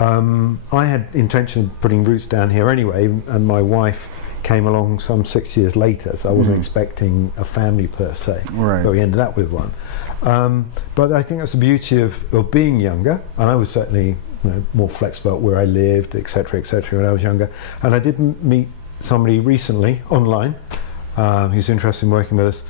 I had intention of putting roots down here anyway, and my wife came along some 6 years later, so I wasn't expecting a family per se. Right. But we ended up with one. But I think that's the beauty of being younger, and I was certainly more flexible about where I lived, etc., when I was younger. And I did meet somebody recently online who's interested in working with us,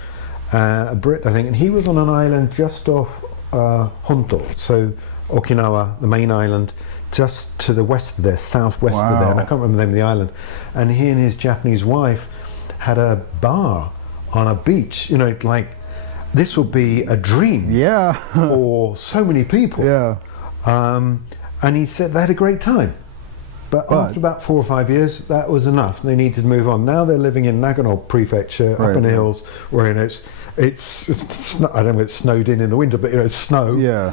a Brit, I think, and he was on an island just off Honto, so Okinawa, the main island, just to the west of there, southwest of there, and I can't remember the name of the island. And he and his Japanese wife had a bar on a beach, like this would be a dream for so many people. And he said they had a great time. But after about 4 or 5 years, that was enough. They needed to move on. Now they're living in Nagano Prefecture, up in the hills, where it's not, I don't know if it's snowed in the winter, but it's snow.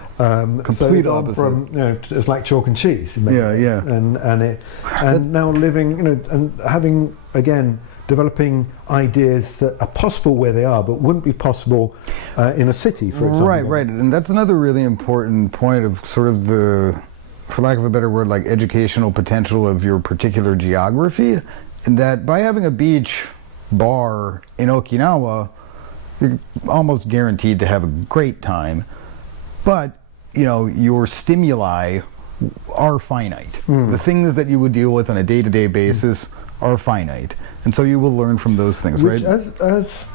Complete opposite. From it's like chalk and cheese. And now living, and having again developing ideas that are possible where they are, but wouldn't be possible in a city, for example. Right, and that's another really important point of sort of the, for lack of a better word, like educational potential of your particular geography, in that by having a beach bar in Okinawa, you're almost guaranteed to have a great time, but your stimuli are finite. The things that you would deal with on a day-to-day basis are finite, and so you will learn from those things. Which, right? As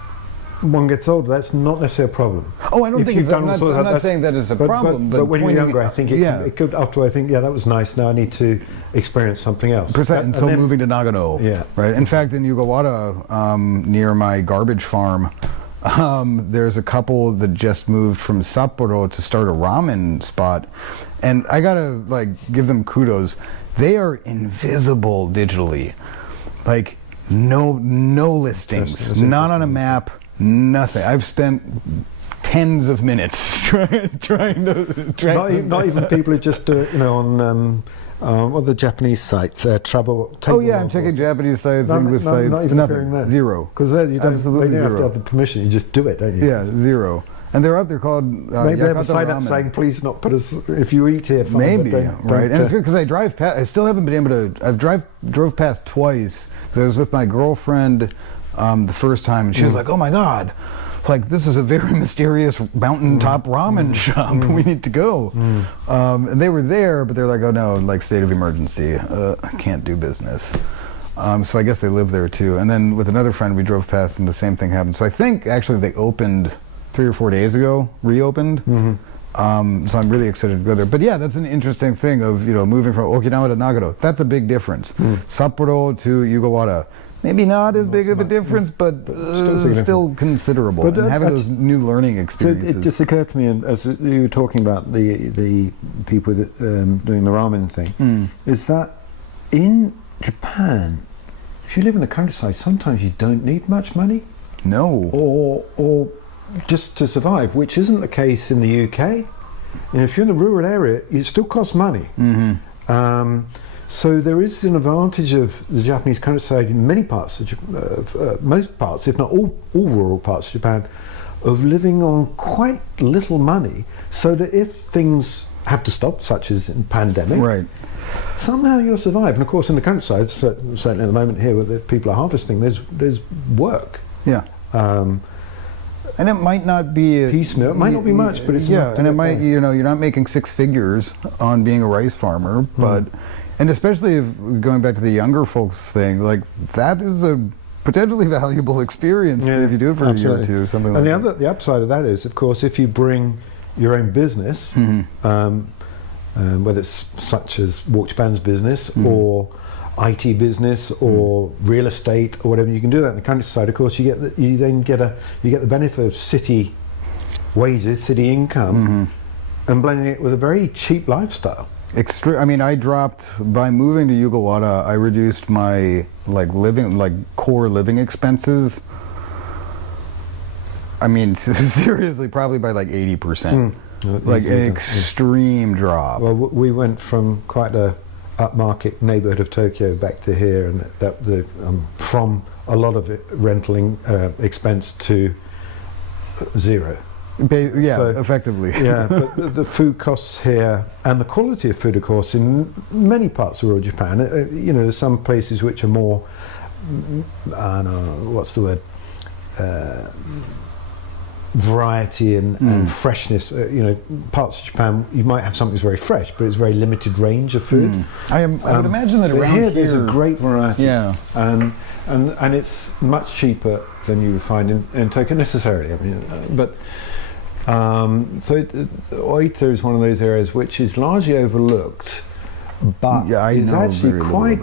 one gets older, that's not necessarily a problem. Oh, I don't think I'm not saying that is a problem. But when you're younger, I think it could. After I think, that was nice. Now I need to experience something else. Precisely. And so then, moving to Nagano. Right. In fact, in Yugawara, near my garbage farm, there's a couple that just moved from Sapporo to start a ramen spot, and I gotta give them kudos. They are invisible digitally, no listings, not on a map. Nothing. I've spent tens of minutes trying to. Not even people who just do it, on what are the Japanese sites? Trouble. I'm checking Japanese sites, English sites. Not even nothing. Zero. Because you don't. Absolutely They don't have to zero. have the permission. You just do it, don't you? Yeah, zero. And they're up there called. Maybe they have a sign up ramen. saying, "Please not put us. If you eat here, fine, maybe don't, right." And it's good because I drive past. I still haven't been able to. I've drove past twice. I was with my girlfriend the first time, and she was like, "Oh my God, this is a very mysterious mountaintop ramen shop. We need to go." And they were there, but they're like, "Oh no, state of emergency. I can't do business." So I guess they live there too. And then with another friend, we drove past, and the same thing happened. So I think actually they opened 3 or 4 days ago, reopened. So I'm really excited to go there. But yeah, that's an interesting thing of moving from Okinawa to Nagano. That's a big difference. Sapporo to Yugawara. Maybe not as big of a difference, but still considerable. But and having those new learning experiences. So it just occurred to me, as you were talking about the people that, doing the ramen thing, is that in Japan, if you live in the countryside, sometimes you don't need much money. No. Or just to survive, which isn't the case in the UK. If you're in a rural area, it still costs money. So there is an advantage of the Japanese countryside in many parts of most parts, if not all rural parts of Japan, of living on quite little money, so that if things have to stop, such as in pandemic, somehow you'll survive. And of course, in the countryside, certainly at the moment here, where people are harvesting, there's work. And it might not be piecemeal. It might not be much, but it's enough to and it get might by. you're not making 6 figures on being a rice farmer, but and especially if going back to the younger folks thing, that is a potentially valuable experience if you do it for a year or two, something like that. And the upside of that is, of course, if you bring your own business, whether it's such as Walk Japan's business or IT business or real estate or whatever, you can do that in the countryside. Of course, you then get the benefit of city wages, city income, and blending it with a very cheap lifestyle. I mean, I dropped, by moving to Yugawara, I reduced my core living expenses. I mean, seriously, probably by 80%. An extreme drop. Well, we went from quite a upmarket neighborhood of Tokyo back to here, and from a lot of rental expense to zero. Effectively. Yeah, but the food costs here and the quality of food, of course, in many parts of rural Japan. There's some places which are more, I don't know, what's the word? Variety and freshness. Parts of Japan you might have something that's very fresh, but it's very limited range of food. I would imagine that around here there's a great variety. Yeah, and it's much cheaper than you would find in Tokyo necessarily. Oita is one of those areas which is largely overlooked, but is actually quite.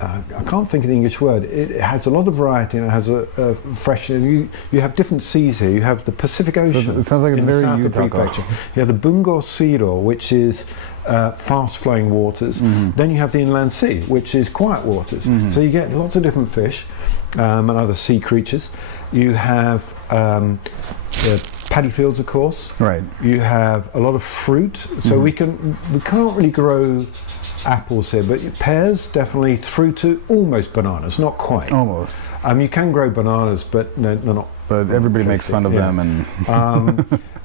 I can't think of the English word. It has a lot of variety and it has a freshness. You have different seas here. You have the Pacific Ocean. So it sounds like it's very Utah. You have the Bungo Siro, which is fast-flowing waters. Then you have the Inland Sea, which is quiet waters. So you get lots of different fish and other sea creatures. You have paddy fields, of course. Right. You have a lot of fruit. So we can't really grow apples here, but pears definitely, through to almost bananas, not quite. Almost. You can grow bananas, but they're not. But everybody makes fun of them, and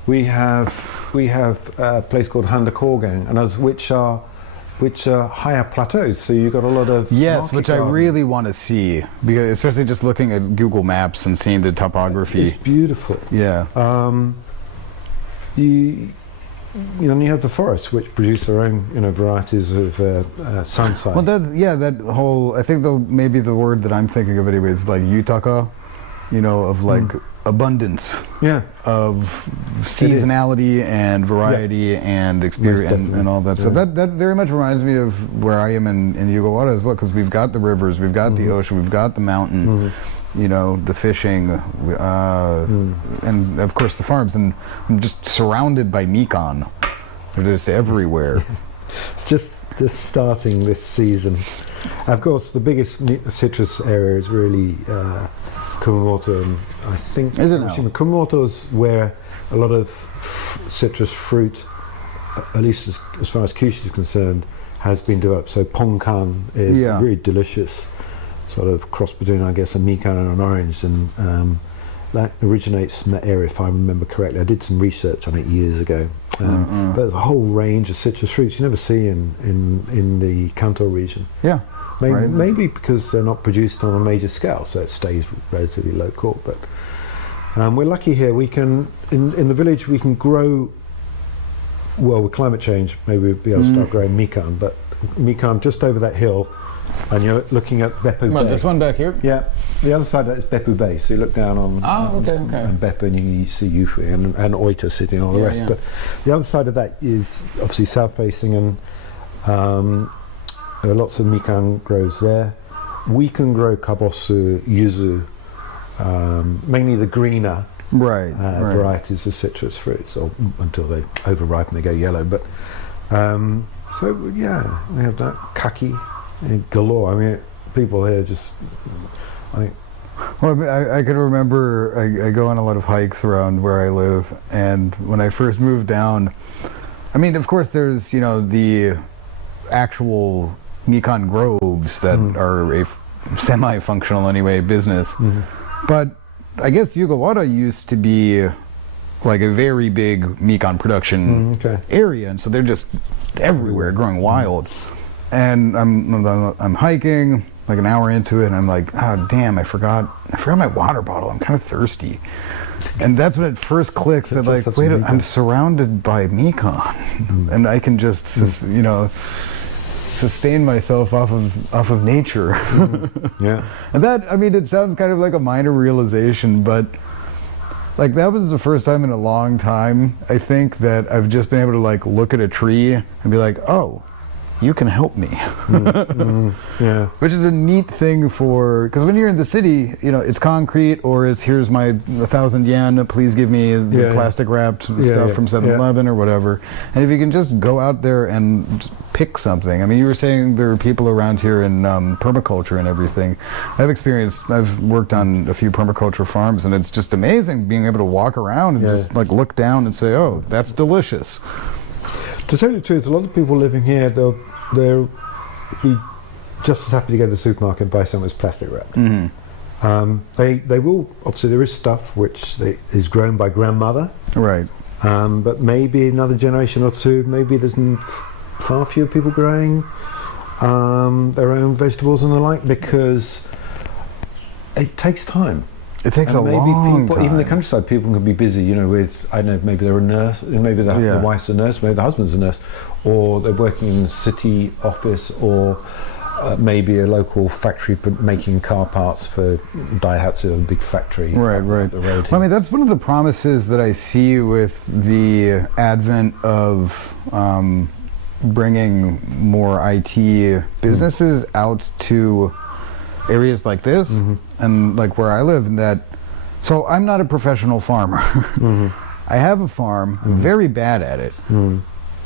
we have a place called Handakogen, and which are higher plateaus. So you've got a lot of which I really want to see, because especially just looking at Google Maps and seeing the topography. It's beautiful. Yeah. You have the forests, which produce their own, varieties of sunside. Well, that whole. I think maybe the word that I'm thinking of anyway is like yutaka, of like abundance. Yeah. Of seasonality and variety and experience and all that. So that very much reminds me of where I am in Yugawara as well, because we've got the rivers, we've got the ocean, we've got the mountain. The fishing, and of course the farms, and I'm just surrounded by mikan. They're just everywhere. It's just starting this season. Of course, the biggest citrus area is really Kumamoto, and I think Kumamoto is where a lot of citrus fruit, at least as far as Kyushu is concerned, has been developed. So ponkan is really delicious. Sort of cross between, I guess, a mikan and an orange, and that originates from that area, if I remember correctly. I did some research on it years ago. But there's a whole range of citrus fruits you never see in the Kanto region. Yeah, maybe because they're not produced on a major scale, so it stays relatively local. But we're lucky here. We can in the village we can grow. Well, with climate change, maybe we'll be able to start growing mikan, but mikan just over that hill. And you're looking at Beppu Bay. This one back here? Yeah. The other side of that is Beppu Bay. So you look down on and Beppu, and you see Yufu and Oita City and all the rest. Yeah. But the other side of that is obviously south-facing, and there are lots of mikan groves there. We can grow kabosu, yuzu, mainly the greener varieties of citrus fruits, or until they overripen, they go yellow. But we have that kaki. Galore. I mean, people here just. Well, I can remember I go on a lot of hikes around where I live, and when I first moved down, I mean, of course, there's the actual mikan groves that are a semi-functional anyway business, but I guess Yugawara used to be like a very big mikan production area, and so they're just everywhere, growing wild. And I'm hiking like an hour into it, and I'm like, oh damn, I forgot my water bottle. I'm kind of thirsty. And that's when it first clicks that like, wait, I'm surrounded by mikan, and I can just sustain myself off of nature. Yeah. And that, I mean, it sounds kind of like a minor realization, but like that was the first time in a long time, I think, that I've just been able to like look at a tree and be like, oh, you can help me. Yeah. Which is a neat thing because when you're in the city, it's concrete, or it's here's my 1,000 yen, please give me the plastic wrapped stuff from 7-Eleven or whatever. And if you can just go out there and just pick something. I mean, you were saying there are people around here in permaculture and everything. I've worked on a few permaculture farms, and it's just amazing being able to walk around and just like look down and say, oh, that's delicious. To tell you the truth, a lot of people living here, they'll be just as happy to go to the supermarket and buy something that's plastic wrapped. They will, obviously there is stuff which is grown by grandmother, Right. but maybe another generation or two, maybe there's far fewer people growing their own vegetables and the like, because it takes time. It takes and a maybe long people, time. even the countryside, people can be busy, with, I don't know, maybe they're a nurse, maybe the wife's a nurse, maybe the husband's a nurse, or they're working in a city office, or maybe a local factory making car parts for Daihatsu, a big factory. Right. The road Well, I mean, that's one of the promises that I see with the advent of bringing more IT businesses out to areas like this, and like where I live, and that. So I'm not a professional farmer. I have a farm. I'm very bad at it.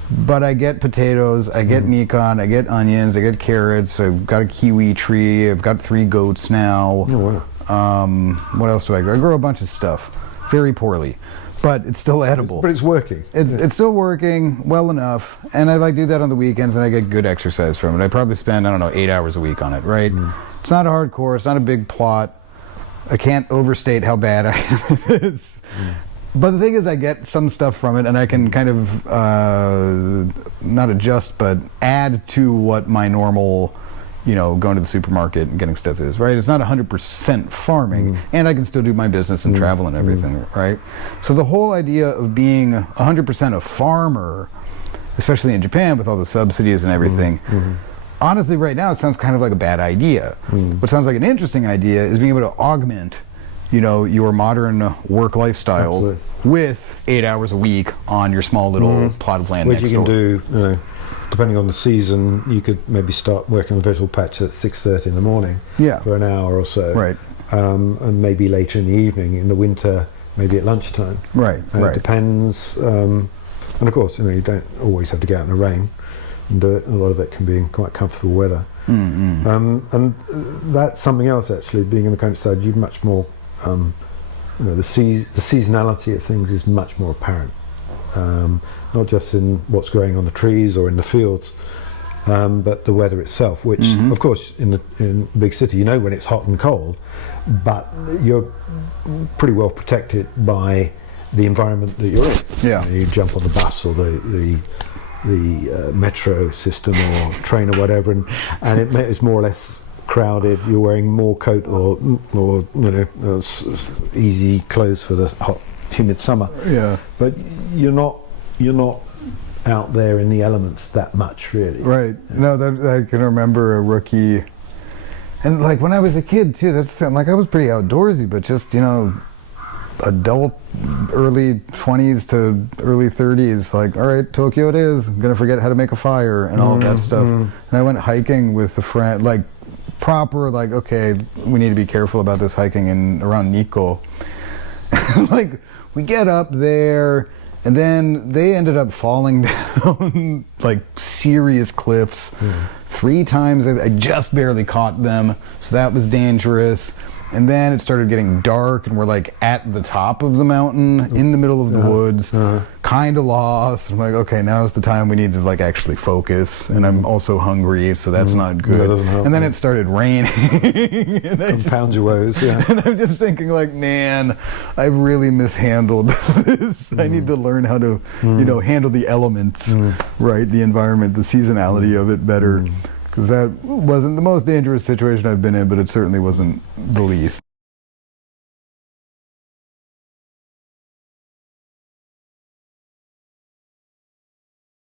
But I get potatoes, I get Nikon, I get onions, I get carrots, I've got a kiwi tree, I've got 3 goats now. Oh, wow. What else do I grow? I grow a bunch of stuff. Very poorly. But it's still edible. But it's working. It's still working well enough, and I do that on the weekends, and I get good exercise from it. I probably spend, 8 hours a week on it, right? It's not hardcore, it's not a big plot. I can't overstate how bad I am at this. But the thing is, I get some stuff from it, and I can kind of not adjust, but add to what my normal, going to the supermarket and getting stuff is, right? It's not 100% farming, and I can still do my business and travel and everything, right? So the whole idea of being 100% a farmer, especially in Japan with all the subsidies and everything, honestly, right now, it sounds kind of like a bad idea. What sounds like an interesting idea is being able to augment your modern work lifestyle with 8 hours a week on your small little plot of land. Which next you can door. do, depending on the season, you could maybe start working on a vegetable patch at 6:30 in the morning for an hour or so. Right. And maybe later in the evening. In the winter, maybe at lunchtime. Right. It depends. And of course, you don't always have to get out in the rain. And a lot of it can be in quite comfortable weather. And that's something else, actually, being in the countryside, you're much more the seasonality of things is much more apparent, not just in what's growing on the trees or in the fields, but the weather itself, which of course in big city when it's hot and cold, but you're pretty well protected by the environment that you're in. You jump on the bus or the metro system or train or whatever, and it's more or less crowded. You're wearing more coat or easy clothes for the hot, humid summer. But you're not out there in the elements that much, really. Right. No, I can remember a rookie, and like when I was a kid too. That's the thing, like I was pretty outdoorsy, but just adult, early 20s to early 30s, like, all right, Tokyo it is. I'm gonna forget how to make a fire and all of that stuff. And I went hiking with a friend, like proper, like, okay, we need to be careful about this hiking around Nikko. Like, we get up there, and then they ended up falling down like serious cliffs 3 times. I just barely caught them, so that was dangerous. And then it started getting dark, and we're like at the top of the mountain, in the middle of the woods, kind of lost. I'm like, okay, now's the time we need to like actually focus. And I'm also hungry, so that's not good. That doesn't help, and then it started raining. and Compound your woes, And I'm just thinking like, man, I've really mishandled this. I need to learn how to, handle the elements, right? The environment, the seasonality of it better. Because that wasn't the most dangerous situation I've been in, but it certainly wasn't the least.